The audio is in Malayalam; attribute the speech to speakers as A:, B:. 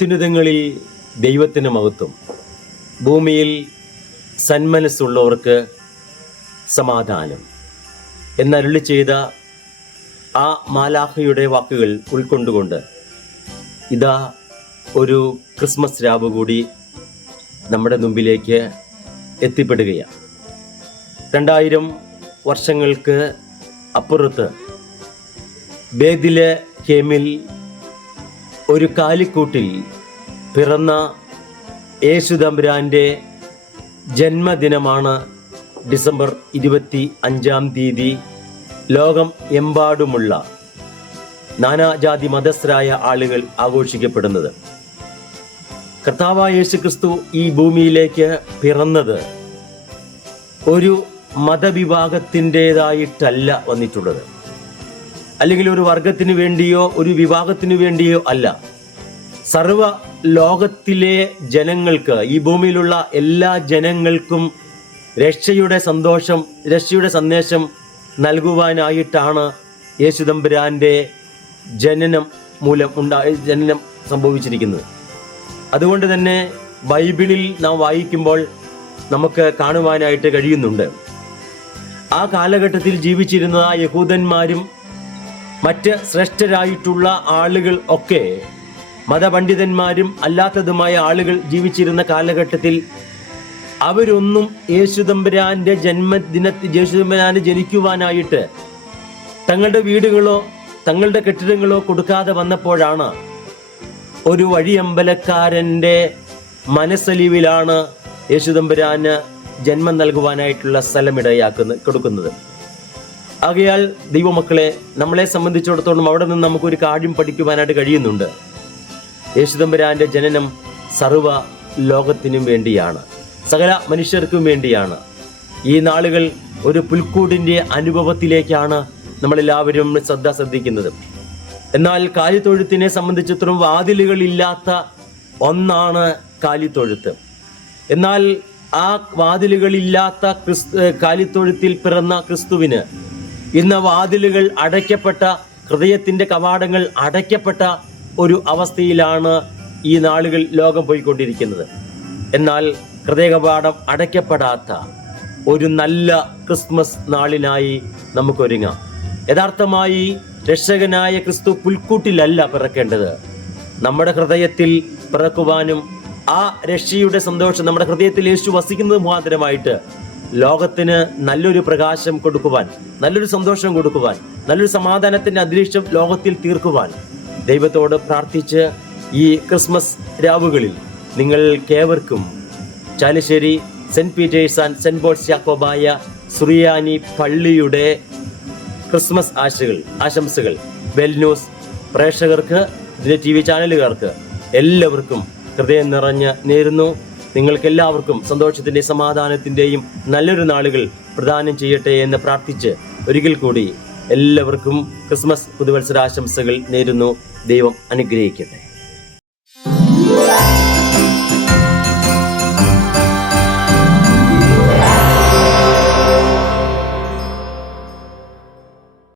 A: അത്യുന്നതങ്ങളിൽ ദൈവത്തിന് മഹത്വം. ഭൂമിയിൽ സന്മനസ്സുള്ളവർക്ക് സമാധാനം. എന്നരുളി ചെയ്ത ആ മാലാഹയുടെ വാക്കുകൾ ഉൾക്കൊണ്ടുകൊണ്ട് ഇതാ ഒരു ക്രിസ്മസ് രാവ് കൂടി നമ്മുടെ മുമ്പിലേക്ക് എത്തിപ്പെടുകയാണ്. രണ്ടായിരം വർഷങ്ങൾക്ക് അപ്പുറത്ത് ബേദിലെ കേമിൽ ഒരു കാലിക്കൂട്ടിൽ പിറന്ന യേശുദമ്പുരാന്റെ ജന്മദിനമാണ് ഡിസംബർ ഇരുപത്തി അഞ്ചാം തീയതി. ലോകം എമ്പാടുമുള്ള നാനാജാതി മതസ്ഥരായ ആളുകൾ ആഘോഷിക്കപ്പെടുന്നത്. കർത്താവായ യേശു ക്രിസ്തു ഈ ഭൂമിയിലേക്ക് പിറന്നത് ഒരു മതവിഭാഗത്തിന്റെതായിട്ടല്ല വന്നിട്ടുള്ളത്. അല്ലെങ്കിൽ ഒരു വർഗത്തിന് വേണ്ടിയോ ഒരു വിഭാഗത്തിനു വേണ്ടിയോ അല്ല. സർവ ലോകത്തിലെ ജനങ്ങൾക്ക് ഈ ഭൂമിയിലുള്ള എല്ലാ ജനങ്ങൾക്കും രക്ഷയുടെ സന്തോഷം രക്ഷയുടെ സന്ദേശം നൽകുവാനായിട്ടാണ് യേശുദമ്പുരാന്റെ ജനനം മൂലം ഉണ്ടാ ജനനം സംഭവിച്ചിരിക്കുന്നത്. അതുകൊണ്ട് തന്നെ ബൈബിളിൽ നാം വായിക്കുമ്പോൾ നമുക്ക് കാണുവാനായിട്ട് കഴിയുന്നുണ്ട്. ആ കാലഘട്ടത്തിൽ ജീവിച്ചിരുന്ന യഹൂദന്മാരും മറ്റ് ശ്രേഷ്ഠരായിട്ടുള്ള ആളുകൾ ഒക്കെ മതപണ്ഡിതന്മാരും അല്ലാത്തതുമായ ആളുകൾ ജീവിച്ചിരുന്ന കാലഘട്ടത്തിൽ അവരൊന്നും യേശുദമ്പുരാന്റെ ജന്മദിനത്തിൽ യേശുദമ്പുരാന് ജനിക്കുവാനായിട്ട് തങ്ങളുടെ വീടുകളോ തങ്ങളുടെ കെട്ടിടങ്ങളോ കൊടുക്കാതെ വന്നപ്പോഴാണ് ഒരു വഴിയമ്പലക്കാരന്റെ മനസ്സലിവിലാണ് യേശുദമ്പുരാന് ജന്മം നൽകുവാനായിട്ടുള്ള സ്ഥലമിടയാക്കുന്ന കൊടുക്കുന്നത്. ആകയാൽ ദൈവമക്കളെ നമ്മളെ സംബന്ധിച്ചിടത്തോളം അവിടെ നിന്ന് നമുക്കൊരു കാര്യം പഠിക്കുവാനായിട്ട് കഴിയുന്നുണ്ട്. യേശുദമ്പരാന്റെ ജനനം സർവ ലോകത്തിനും വേണ്ടിയാണ്. സകല മനുഷ്യർക്കും വേണ്ടിയാണ്. ഈ നാളുകൾ ഒരു പുൽക്കൂടിന്റെ അനുഭവത്തിലേക്കാണ് നമ്മളെല്ലാവരും ശ്രദ്ധ ശ്രദ്ധിക്കുന്നത്. എന്നാൽ കാലിത്തൊഴുത്തിനെ സംബന്ധിച്ചിടത്തോളം വാതിലുകളില്ലാത്ത ഒന്നാണ് കാലിത്തൊഴുത്ത്. എന്നാൽ ആ വാതിലുകളില്ലാത്ത ക്രിസ്തു കാലിത്തൊഴുത്തിൽ പിറന്ന ക്രിസ്തുവിന് ഇന്ന് വാതിലുകൾ അടയ്ക്കപ്പെട്ട ഹൃദയത്തിന്റെ കവാടങ്ങൾ അടയ്ക്കപ്പെട്ട ഒരു അവസ്ഥയിലാണ് ഈ നാളുകൾ ലോകം പോയിക്കൊണ്ടിരിക്കുന്നത്. എന്നാൽ ഹൃദയകവാടം അടയ്ക്കപ്പെടാത്ത ഒരു നല്ല ക്രിസ്മസ് നാളിനായി നമുക്കൊരുങ്ങാം. യഥാർത്ഥമായി രക്ഷകനായ ക്രിസ്തു പുൽക്കൂട്ടിലല്ല പിറക്കേണ്ടത്. നമ്മുടെ ഹൃദയത്തിൽ പിറക്കുവാനും ആ രക്ഷയുടെ സന്തോഷം നമ്മുടെ ഹൃദയത്തിൽ യേശു വസിക്കുന്നത് മുഖാന്തരമായിട്ട് ലോകത്തിന് നല്ലൊരു പ്രകാശം കൊടുക്കുവാൻ നല്ലൊരു സന്തോഷം കൊടുക്കുവാൻ നല്ലൊരു സമാധാനത്തിന്റെ അന്തരീക്ഷം ലോകത്തിൽ തീർക്കുവാൻ ദൈവത്തോട് പ്രാർത്ഥിച്ച് ഈ ക്രിസ്മസ് രാവുകളിൽ നിങ്ങൾ കേവർക്കും Chalissery saint Peter's and saint Paul's Yakobaya സുറിയാനി പള്ളിയുടെ ക്രിസ്മസ് ആശകൾ ആശംസകൾ. വെൽ ന്യൂസ് പ്രേക്ഷകർക്ക് ഇതിന്റെ ടി വി ചാനലുകാർക്ക് എല്ലാവർക്കും ഹൃദയം നിറഞ്ഞ് നേരുന്നു. നിങ്ങൾക്കെല്ലാവർക്കും സന്തോഷത്തിന്റെ സമാധാനത്തിന്റെയും നല്ലൊരു നാളുകൾ പ്രദാനം ചെയ്യട്ടെ എന്ന് പ്രാർത്ഥിച്ച് ഒരിക്കൽ കൂടി എല്ലാവർക്കും ക്രിസ്മസ് പുതുവത്സരാശംസകൾ നേരുന്നു. ദൈവം അനുഗ്രഹിക്കട്ടെ.